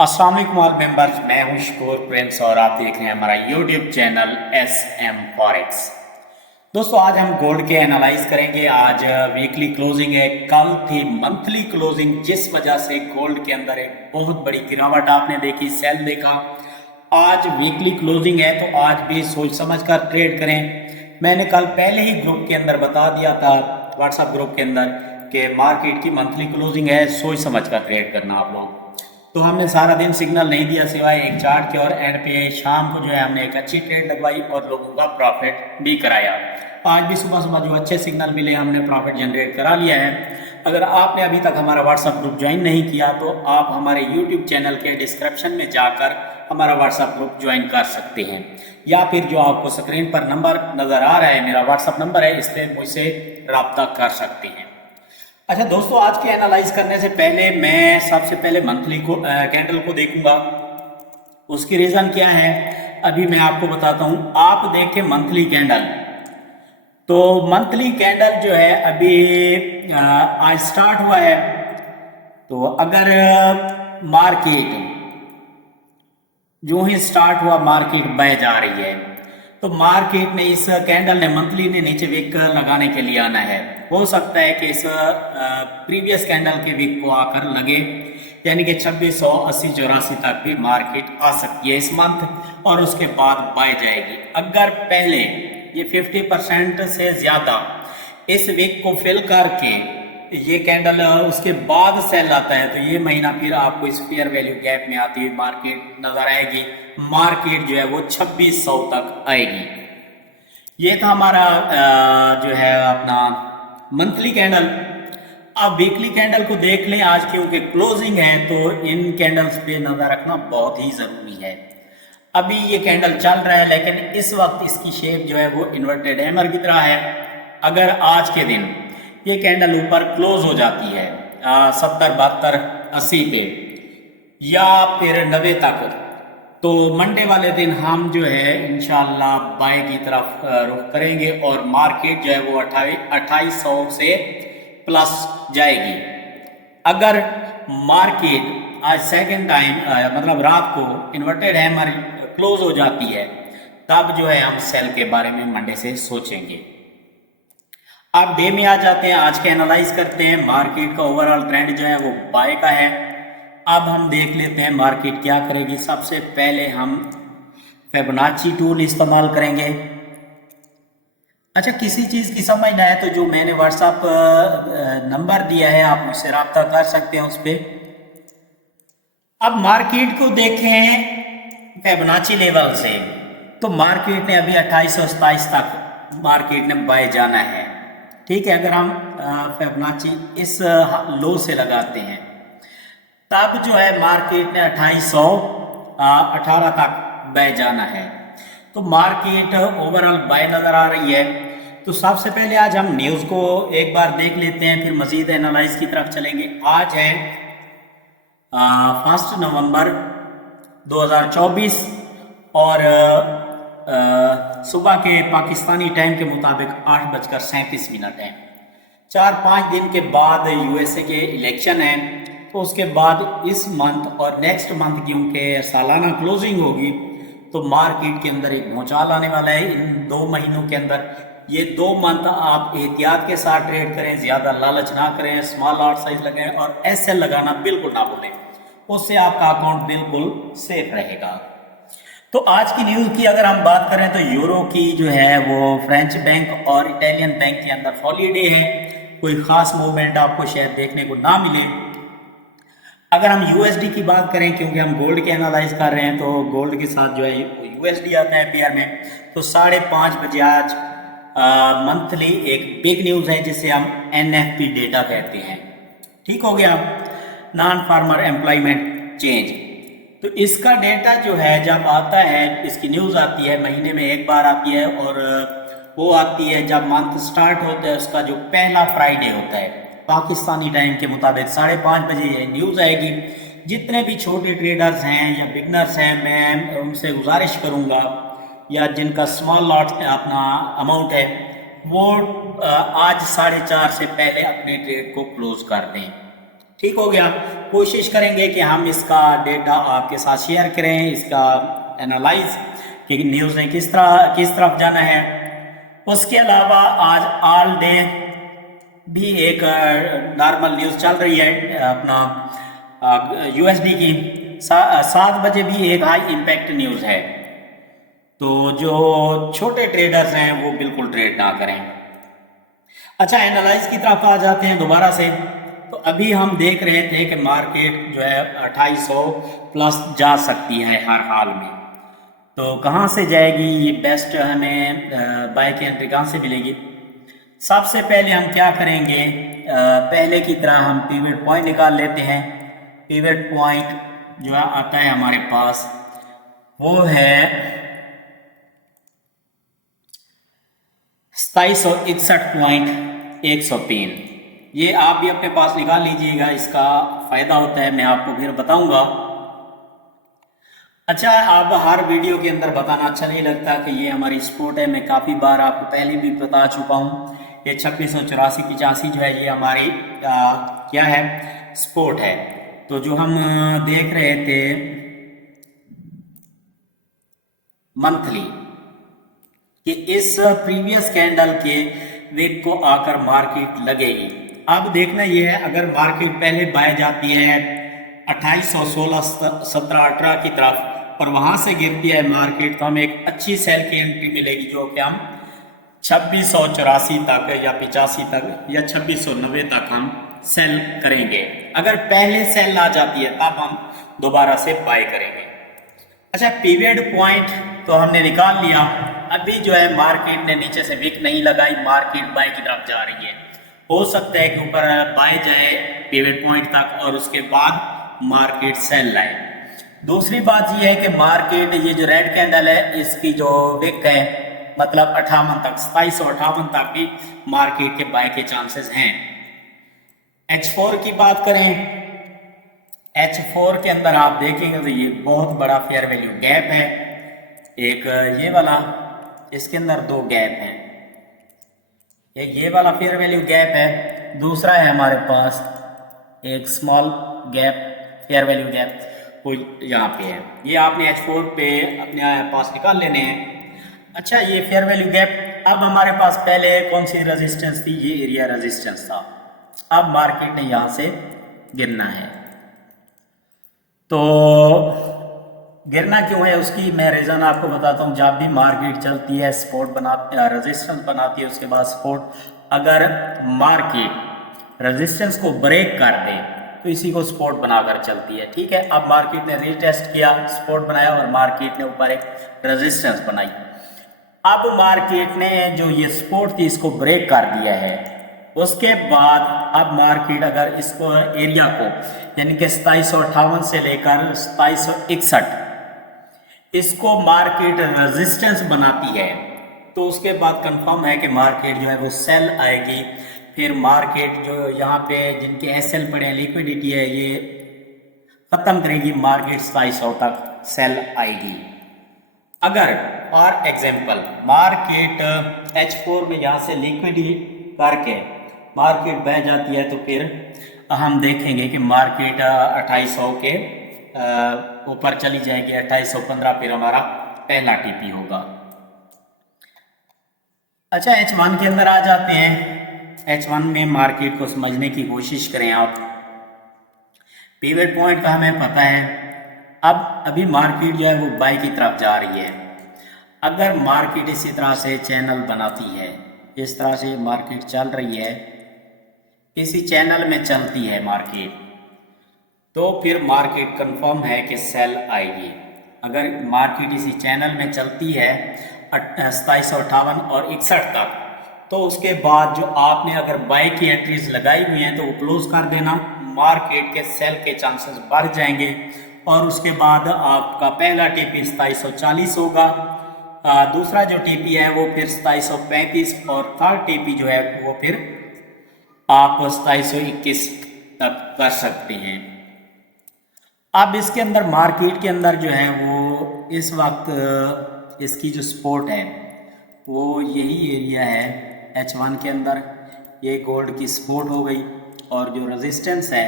अस्सलाम वालेकुम all members, मैं हूं शकूर प्रिंस और आप देख रहे हैं हमारा YouTube channel S M forex. दोस्तों, आज हम गोल्ड के एनालाइज करेंगे। आज वीकली क्लोजिंग है, कल थी मंथली क्लोजिंग, जिस वजह से गोल्ड के अंदर एक बहुत बड़ी गिरावट आपने देखी, सेल देखा। आज वीकली क्लोजिंग है तो आज भी सोच समझ कर ट्रेड करें। मैंने कल पहले ही ग्रुप के अंदर बता दिया था, व्हाट्सएप ग्रुप के अंदर, कि मार्केट की मंथली क्लोजिंग है, सोच समझ कर ट्रेड करना आप लोग। तो हमने सारा दिन सिग्नल नहीं दिया सिवाय एक चार्ट के, और एंड पे शाम को जो है हमने एक अच्छी ट्रेड लगवाई और लोगों का प्रॉफिट भी कराया। आज भी सुबह सुबह जो अच्छे सिग्नल मिले हमने प्रॉफिट जनरेट करा लिया है। अगर आपने अभी तक हमारा व्हाट्सएप ग्रुप ज्वाइन नहीं किया तो आप हमारे यूट्यूब चैनल के डिस्क्रिप्शन में जाकर हमारा व्हाट्सएप ग्रुप ज्वाइन कर सकते हैं, या फिर जो आपको स्क्रीन पर नंबर नज़र आ रहा है मेरा व्हाट्सएप नंबर है, इस पर मुझसे रब्ता कर सकते हैं। अच्छा दोस्तों, आज के एनालाइज करने से पहले मैं सबसे पहले मंथली को कैंडल को देखूंगा। उसकी रीज़न क्या है अभी मैं आपको बताता हूं। आप देखें मंथली कैंडल, तो मंथली कैंडल जो है अभी आज स्टार्ट हुआ है। तो अगर मार्केट जो ही स्टार्ट हुआ, मार्केट बह जा रही है, तो मार्केट ने इस कैंडल ने मंथली ने नीचे विक लगाने के लिए आना है। हो सकता है कि इस प्रीवियस कैंडल के विक को आकर लगे, यानी कि 2680-84 तक भी मार्केट आ सकती है इस मंथ, और उसके बाद बाय जाएगी। अगर पहले ये 50% से ज़्यादा इस विक को फिल करके ये कैंडल उसके बाद सेल आता है, तो ये महीना फिर आपको इस फेयर वैल्यू गैप में आती हुई मार्केट नजर आएगी। मार्केट जो है वो 2600 तक आएगी। ये था हमारा जो है अपना मंथली कैंडल। अब वीकली कैंडल को देख लें। आज क्योंकि क्लोजिंग है तो इन कैंडल्स पे नजर रखना बहुत ही जरूरी है। अभी ये कैंडल चल रहा है, लेकिन इस वक्त इसकी शेप जो है वो इन्वर्टेड हैमर की तरह है। अगर आज के दिन ये कैंडल ऊपर क्लोज हो जाती है 70, 72, 80 पे या फिर 90 तक, तो मंडे वाले दिन हम जो है इंशाल्लाह बाय की तरफ रुख करेंगे और मार्केट जो है वो 2800 से प्लस जाएगी। अगर मार्केट आज सेकंड टाइम मतलब रात को इन्वर्टेड हैमर क्लोज हो जाती है, तब जो है हम सेल के बारे में मंडे से सोचेंगे। अब डे में आ जाते हैं, आज के एनालाइज करते हैं। मार्केट का ओवरऑल ट्रेंड जो है वो बाय का है। अब हम देख लेते हैं मार्केट क्या करेगी। सबसे पहले हम फिबोनाची टूल इस्तेमाल करेंगे। अच्छा, किसी चीज़ की समझ ना आए तो जो मैंने व्हाट्सएप नंबर दिया है आप मुझसे रब्ता कर सकते हैं उस पर। अब मार्केट को देखें फिबोनाची लेवल से, तो मार्केट ने अभी 2827 तक मार्केट ने बाय जाना है। ठीक है, अगर हम फिबोनाची इस लो से लगाते हैं, तब जो है मार्केट ने 2818 तक बाय जाना है। तो मार्केट ओवरऑल बाय नजर आ रही है। तो सबसे पहले आज हम न्यूज़ को एक बार देख लेते हैं, फिर मजीद एनालाइज की तरफ चलेंगे। आज है 1 नवंबर 2024 और सुबह के पाकिस्तानी टाइम के मुताबिक 8:37 है। 4-5 दिन के बाद यूएसए के इलेक्शन है, तो उसके बाद इस मंथ और नेक्स्ट मंथ क्योंकि सालाना क्लोजिंग होगी, तो मार्केट के अंदर एक भूचाल आने वाला है इन 2 महीनों के अंदर। ये 2 मंथ आप एहतियात के साथ ट्रेड करें, ज़्यादा लालच ना करें, स्मॉल लॉट साइज लगाएं और एसएल लगाना बिल्कुल ना भूलें, उससे आपका अकाउंट बिल्कुल सेफ रहेगा। तो आज की न्यूज़ की अगर हम बात करें तो यूरो की जो है वो फ्रेंच बैंक और इटालियन बैंक के अंदर हॉलीडे है, कोई ख़ास मूवमेंट आपको शायद देखने को ना मिले। अगर हम यूएसडी की बात करें, क्योंकि हम गोल्ड के एनालाइज कर रहे हैं, तो गोल्ड के साथ जो है यूएसडी आता है पेयर में, तो 5:30 बजे आज मंथली एक बिग न्यूज़ है जिसे हम एनएफपी डेटा कहते हैं। ठीक हो गया, नॉन फार्मर एम्प्लॉयमेंट चेंज। तो इसका डेटा जो है जब आता है, इसकी न्यूज़ आती है महीने में एक बार आती है, और वो आती है जब मंथ स्टार्ट होता है, उसका जो पहला फ्राइडे होता है पाकिस्तानी टाइम के मुताबिक 5:30 बजे ये न्यूज़ आएगी। जितने भी छोटे ट्रेडर्स हैं या बिगनर्स हैं, मैं उनसे गुजारिश करूंगा, या जिनका स्मॉल लॉट अपना अमाउंट है, वो आज 4:30 से पहले अपने ट्रेड को क्लोज कर दें। ठीक हो गया। कोशिश करेंगे कि हम इसका डेटा आपके साथ शेयर करें, इसका एनालाइज कि न्यूज़ ने किस तरफ जाना है। उसके अलावा आज ऑल डे भी एक नॉर्मल न्यूज़ चल रही है अपना यूएसडी की 7 बजे भी एक हाई इम्पैक्ट न्यूज़ है। तो जो छोटे ट्रेडर्स हैं वो बिल्कुल ट्रेड ना करें। अच्छा, एनालाइज की तरफ आ जाते हैं दोबारा से। तो अभी हम देख रहे थे कि मार्केट जो है 2800 प्लस जा सकती है हर हाल में। तो कहाँ से जाएगी ये बेस्ट हमें बाय की एंट्री कहाँ से मिलेगी? सबसे पहले हम क्या करेंगे, पहले की तरह हम पिवट पॉइंट निकाल लेते हैं। पिवट पॉइंट जो है आता है हमारे पास, वो है 2761.103। ये आप भी अपने पास निकाल लीजिएगा, इसका फायदा होता है, मैं आपको फिर बताऊंगा। अच्छा, अब हर वीडियो के अंदर बताना अच्छा नहीं लगता कि ये हमारी सपोर्ट है। मैं काफ़ी बार आपको पहले भी बता चुका हूँ। ये 2684 जो है ये हमारी क्या है, सपोर्ट है। तो जो हम देख रहे थे मंथली कि इस प्रीवियस कैंडल के वेग को आकर मार्केट लगेगी। अब देखना यह है, अगर मार्केट पहले बाय जाती है 2800, 16, 17, 18 की तरफ और वहां से गिरती है मार्केट, तो हमें एक अच्छी सेल की एंट्री मिलेगी जो कि हम 2684 तक या 85 तक या 2690 तक हम सेल करेंगे। अगर पहले सेल आ जाती है तब हम दोबारा से बाय करेंगे। अच्छा, पिवट पॉइंट तो हमने निकाल लिया। अभी जो है मार्केट ने नीचे से विक नहीं लगाई, मार्केट बाय की तरफ जा रही है। हो सकता है कि ऊपर बाय जाए पिवट पॉइंट तक और उसके बाद मार्केट सेल लाए। दूसरी बात यह है कि मार्केट ये जो रेड कैंडल है इसकी जो विक है मतलब 58 तक, 2758 तक भी मार्केट के बाय के चांसेस हैं। H4 की बात करें, H4 के अंदर आप देखेंगे तो ये बहुत बड़ा फेयर वैल्यू गैप है। एक ये वाला, इसके अंदर दो गैप हैं। एक ये वाला फेयर वैल्यू गैप है, दूसरा है हमारे पास एक small gap, fair value gap, वो यहाँ पे है। ये आपने H4 पे अपने पास निकाल लेने हैं। अच्छा, ये फेयर वैल्यू गैप, अब हमारे पास पहले कौन सी रेजिस्टेंस थी? ये एरिया रेजिस्टेंस था। अब मार्केट ने यहाँ से गिरना है। तो गिरना क्यों है उसकी मैं रीज़न आपको बताता हूँ। जब भी मार्केट चलती है सपोर्ट बनाती है, रेजिस्टेंस बनाती है, उसके बाद सपोर्ट, अगर मार्केट रेजिस्टेंस को ब्रेक कर दे तो इसी को सपोर्ट बनाकर चलती है। ठीक है, अब मार्केट ने रीटेस्ट किया, सपोर्ट बनाया और मार्केट ने ऊपर एक रेजिस्टेंस बनाई। अब मार्केट ने जो ये सपोर्ट थी इसको ब्रेक कर दिया है। उसके बाद अब मार्केट अगर इसको एरिया को यानी कि 2758 से लेकर 2761 इसको मार्केट रेजिस्टेंस बनाती है तो उसके बाद कंफर्म है कि मार्केट जो है वो सेल आएगी। फिर मार्केट जो यहाँ पे जिनके एसएल पड़े हैं, लिक्विडिटी है, ये खत्म करेगी, मार्केट 2700 तक सेल आएगी। अगर फॉर एग्जांपल मार्केट H4 में यहाँ से लिक्विडिटी करके मार्केट बह जाती है तो फिर हम देखेंगे कि मार्केट 2800 के ऊपर चली जाएगी, 2815 फिर हमारा पहला टीपी होगा। अच्छा, H1 के अंदर आ जाते हैं। H1 में मार्केट को समझने की कोशिश करें आप। पिवट पॉइंट का हमें पता है। अब अभी मार्केट जो है वो बाय की तरफ जा रही है। अगर मार्केट इसी तरह से चैनल बनाती है, इस तरह से मार्केट चल रही है, इसी चैनल में चलती है मार्केट, तो फिर मार्केट कंफर्म है कि सेल आएगी। अगर मार्केट इसी चैनल में चलती है 2758 और 61 तक, तो उसके बाद जो आपने अगर बाय की एंट्रीज लगाई हुई हैं तो वो क्लोज कर देना, मार्केट के सेल के चांसेस बढ़ जाएंगे और उसके बाद आपका पहला टीपी 2740 होगा, दूसरा जो टीपी है वो फिर 2735 और थर्ड टीपी जो है वो फिर आप 2721 तक कर सकते हैं। अब इसके अंदर मार्केट के अंदर जो है वो इस वक्त इसकी जो सपोर्ट है वो यही एरिया है H1 के अंदर। ये गोल्ड की सपोर्ट हो गई और जो रेजिस्टेंस है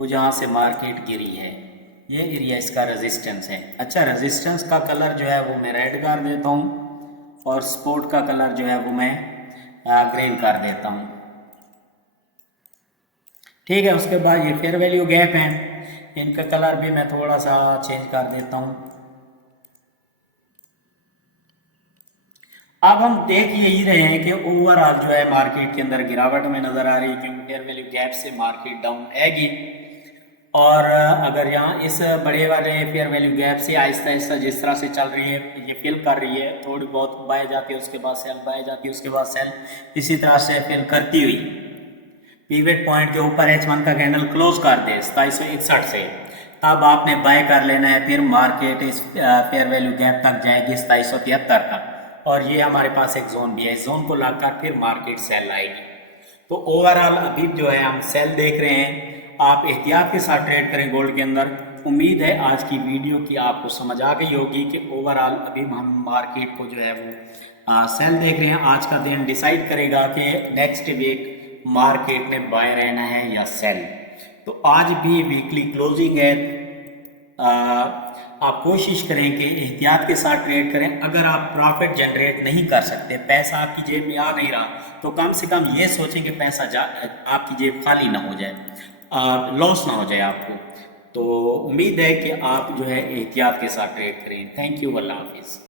वो जहाँ से मार्केट गिरी है, ये एरिया इसका रेजिस्टेंस है। अच्छा, रेजिस्टेंस का कलर जो है वो मैं रेड कर देता हूँ और सपोर्ट का कलर जो है वो मैं ग्रीन कर देता हूँ। ठीक है, उसके बाद ये फेयर वैल्यू गैप हैं, इनका कलर भी मैं थोड़ा सा चेंज कर देता हूँ। अब हम देख यही रहे हैं कि ओवरऑल जो है मार्केट के अंदर गिरावट में नजर आ रही है, क्योंकि फेयर वैल्यू गैप से मार्केट डाउन आएगी। और अगर यहाँ इस बड़े वाले फेयर वैल्यू गैप से आहिस्ता आहिस्ता जिस तरह से चल रही है, ये फिल कर रही है, थोड़ी बहुत बाय जाती है, उसके बाद सेल, बाय जाती है, उसके बाद सेल, इसी तरह से फिल करती हुई पीवेट पॉइंट के ऊपर H1 का कैंडल क्लोज कर दे 2761 से, तब आपने बाय कर लेना है। फिर मार्केट इस फेयर वैल्यू गैप तक जाएगी 2773 तक, और ये हमारे पास एक जोन भी है, इस जोन को लाकर फिर मार्केट सेल आएगी। तो ओवरऑल अभी जो है हम सेल देख रहे हैं। आप एहतियात के साथ ट्रेड करें गोल्ड के अंदर। उम्मीद है आज की वीडियो की आपको समझ आ गई होगी कि ओवरऑल अभी हम मार्केट को जो है वो सेल देख रहे हैं। आज का दिन डिसाइड करेगा कि नेक्स्ट वीक मार्केट में बाय रहना है या सेल। तो आज भी वीकली क्लोजिंग है। आप कोशिश करें कि एहतियात के साथ ट्रेड करें। अगर आप प्रॉफिट जनरेट नहीं कर सकते, पैसा आपकी जेब में आ नहीं रहा, तो कम से कम ये सोचें कि पैसा आपकी जेब खाली ना हो जाए, लॉस ना हो जाए आपको। तो उम्मीद है कि आप जो है एहतियात के साथ ट्रेड करें। थैंक यू, अल्लाह हाफिज़।